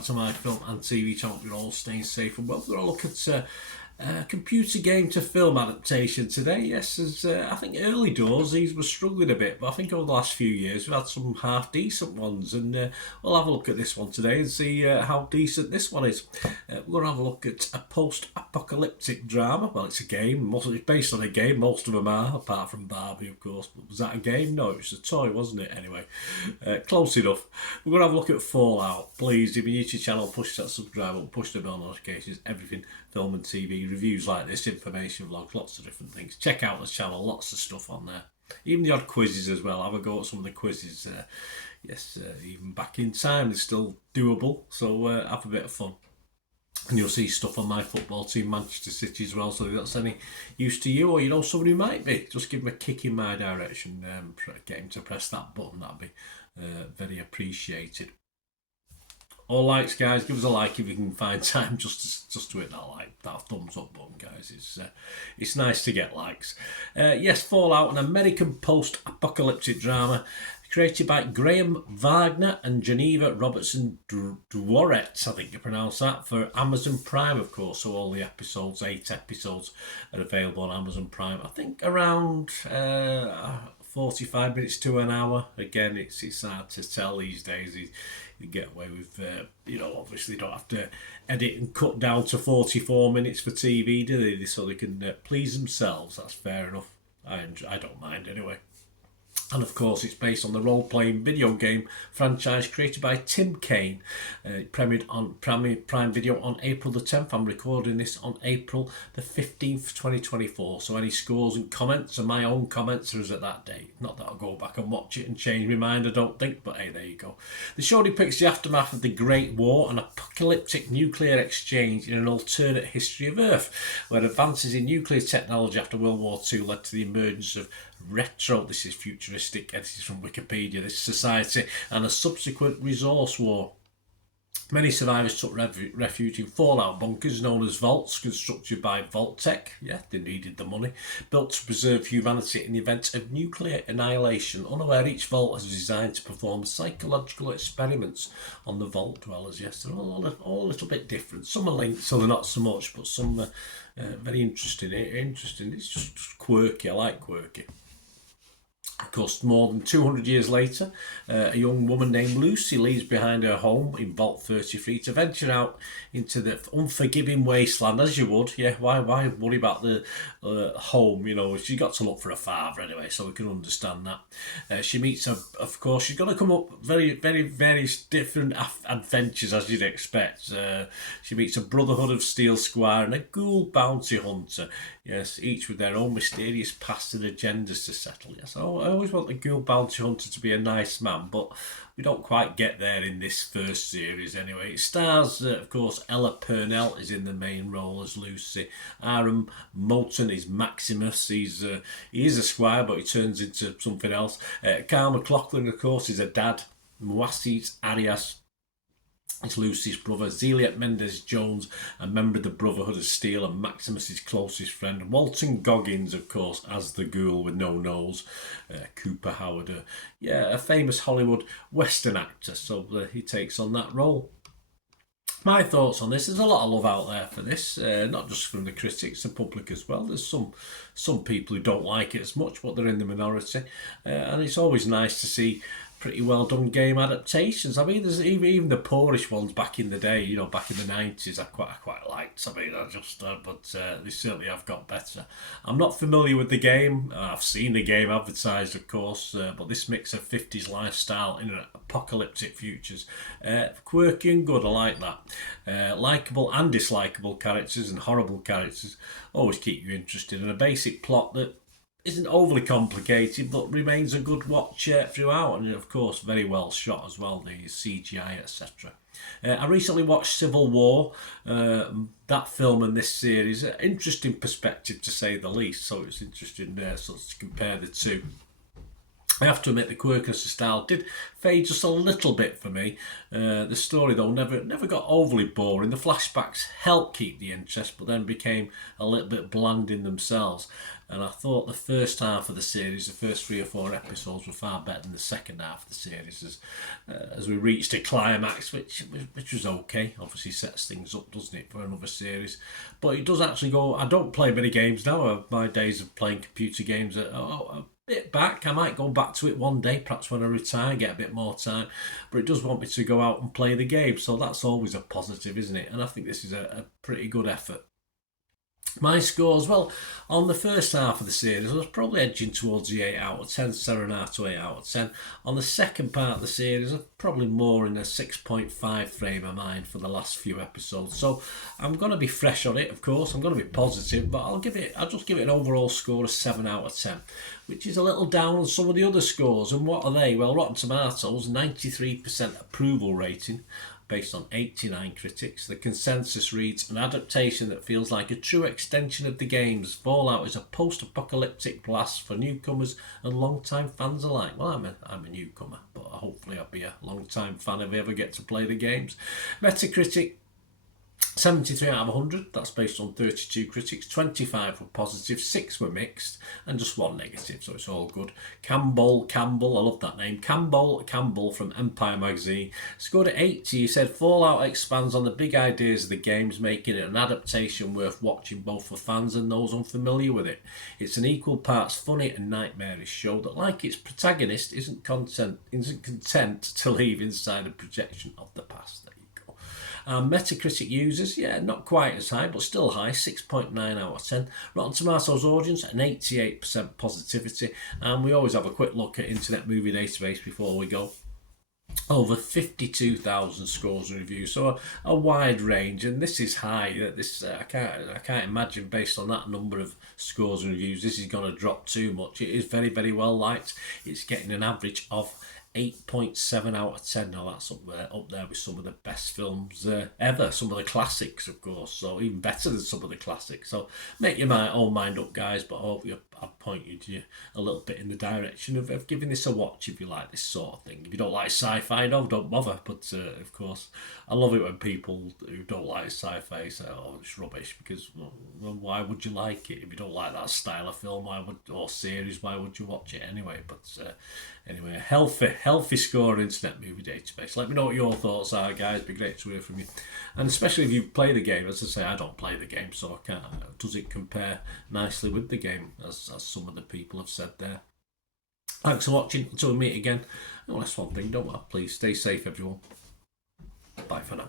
back to my film and TV channel. You're all staying safe and well. We're going to look at a computer game to film adaptation today. Yes, as I think early doors these were struggling a bit, but I think over the last few years we've had some half decent ones, and we'll have a look at this one today and see how decent this one is. We're going to have a look at a post-apocalyptic drama. Well, it's a game. It's based on a game. Most of them are, apart from Barbie, of course. But was that a game? No, it was a toy, wasn't it? Anyway, close enough. We're going to have a look at Fallout. Please, if you're new to the channel, push that subscribe button, push the bell notifications, everything film and TV, reviews like this, information vlogs, lots of different things. Check out the channel, lots of stuff on there. Even the odd quizzes as well. Have a go at some of the quizzes. Even back in time, they're still doable. So have a bit of fun. And you'll see stuff on my football team, Manchester City, as well. So if that's any use to you, or you know somebody who might be, just give him a kick in my direction. Get him to press that button. That'd be very appreciated. All likes, guys. Give us a like if you can find time just to hit that thumbs up button, guys. It's nice to get likes. Yes, Fallout, an American post-apocalyptic drama created by Graham Wagner and Geneva Robertson Dworetz, I think you pronounce that, for Amazon Prime, of course. So all the episodes, 8 episodes, are available on Amazon Prime. I think around 45 minutes to an hour. Again, it's hard to tell these days. You get away with, obviously don't have to edit and cut down to 44 minutes for TV, do they? So they can please themselves. That's fair enough. I don't mind anyway. And of course, it's based on the role-playing video game franchise created by Tim Kaine. It premiered on Prime Video on April the 10th. I'm recording this on April the 15th, 2024. So any scores and comments, and my own comments, are at that date. Not that I'll go back and watch it and change my mind, I don't think. But hey, there you go. The show depicts the aftermath of the Great War, an apocalyptic nuclear exchange in an alternate history of Earth, where advances in nuclear technology after World War II led to the emergence of this is futuristic, this is from Wikipedia, this society, and a subsequent resource war. Many survivors took refuge in fallout bunkers known as vaults, constructed by Vault-Tec. Yeah, they needed the money. Built to preserve humanity in the event of nuclear annihilation. Unaware, each vault is designed to perform psychological experiments on the vault dwellers. Yes, they're all a little bit different. Some are linked, so they're not so much, but some are very interesting. It's just quirky. I like quirky. Of course, more than 200 years later, a young woman named Lucy leaves behind her home in Vault 33 to venture out into the unforgiving wasteland, as you would. Yeah, why worry about the home? You know, she got to look for a father anyway, so we can understand that. She meets, of course, she's going to come up very, very, very different adventures, as you'd expect. She meets a Brotherhood of Steel Squire and a ghoul bounty hunter. Yes, each with their own mysterious past and agendas to settle. Yes, I always want the ghoul bounty hunter to be a nice man, but we don't quite get there in this first series anyway. It stars, of course, Ella Purnell is in the main role as Lucy. Aaron Moulton is Maximus. He is a squire, but he turns into something else. Carl McLaughlin, of course, is a dad. Moasis Arias, it's Lucy's brother. Zelia Mendez-Jones, a member of the Brotherhood of Steel and Maximus's closest friend. Walton Goggins, of course, as the ghoul with no nose. Cooper Howard, a famous Hollywood Western actor, so he takes on that role. My thoughts on this, there's a lot of love out there for this, not just from the critics, the public as well. There's some people who don't like it as much, but they're in the minority. And it's always nice to see pretty well done game adaptations. I mean, there's even the poorish ones back in the day, back in the 90s, I quite liked. I mean, but they certainly have got better. I'm not familiar with the game. I've seen the game advertised, of course, but this mix of 50s lifestyle in an apocalyptic futures, quirky and good. I like that. Likeable and dislikable characters and horrible characters always keep you interested, and a basic plot that isn't overly complicated but remains a good watch throughout, and of course very well shot as well, the CGI, etc. I recently watched Civil War, that film and this series. Interesting perspective to say the least, so it's interesting to compare the two. I have to admit the quirkiness of style did fade just a little bit for me. The story though never got overly boring. The flashbacks helped keep the interest, but then became a little bit bland in themselves. And I thought the first half of the series, the first 3 or 4 episodes, were far better than the second half of the series as we reached a climax, which was okay. Obviously sets things up, doesn't it, for another series. But it does actually go. I don't play many games now. My days of playing computer games are bit back. I might go back to it one day, perhaps when I retire, get a bit more time. But it does want me to go out and play the game, so that's always a positive, isn't it? And I think this is a pretty good effort. My scores, well, on the first half of the series, I was probably edging towards the 8 out of 10, 7.5 to 8 out of 10. On the second part of the series, I'm probably more in a 6.5 frame of mind for the last few episodes. So I'm going to be fresh on it, of course. I'm going to be positive, but I'll just give it an overall score of 7 out of 10, which is a little down on some of the other scores. And what are they? Well, Rotten Tomatoes, 93% approval rating, based on 89 critics. The consensus reads, an adaptation that feels like a true extension of the games. Fallout is a post-apocalyptic blast for newcomers and long-time fans alike. Well, I'm a newcomer, but hopefully I'll be a long-time fan if I ever get to play the games. Metacritic, 73 out of 100, that's based on 32 critics, 25 were positive, 6 were mixed, and just 1 negative, so it's all good. Campbell, I love that name, Campbell from Empire Magazine, scored at 80. He said, Fallout expands on the big ideas of the games, making it an adaptation worth watching both for fans and those unfamiliar with it. It's an equal parts funny and nightmarish show that, like its protagonist, isn't content to leave inside a projection of the past. Metacritic users, not quite as high, but still high, 6.9 out of 10. Rotten Tomatoes audience, an 88% positivity. And we always have a quick look at Internet Movie Database before we go. Over 52,000 scores and reviews, so a wide range, and this is high. I can't imagine, based on that number of scores and reviews, this is going to drop too much. It is very, very well liked. It's getting an average of 8.7 out of 10. Now that's up there with some of the best films ever, some of the classics, of course, so even better than some of the classics. So make your own mind up, guys, but I hope I've pointed you a little bit in the direction of giving this a watch if you like this sort of thing. If you don't like sci-fi, no, don't bother, but of course I love it when people who don't like sci-fi say, oh, it's rubbish, because well, why would you like it? If you don't like that style of film, or series, why would you watch it anyway? But anyway, a healthy score on Internet Movie Database. Let me know what your thoughts are, guys. It'd be great to hear from you. And especially if you play the game. As I say, I don't play the game, so I can't. Does it compare nicely with the game, as some of the people have said there? Thanks for watching. Until we meet again. Oh, that's one thing. Don't please stay safe, everyone. Bye for now.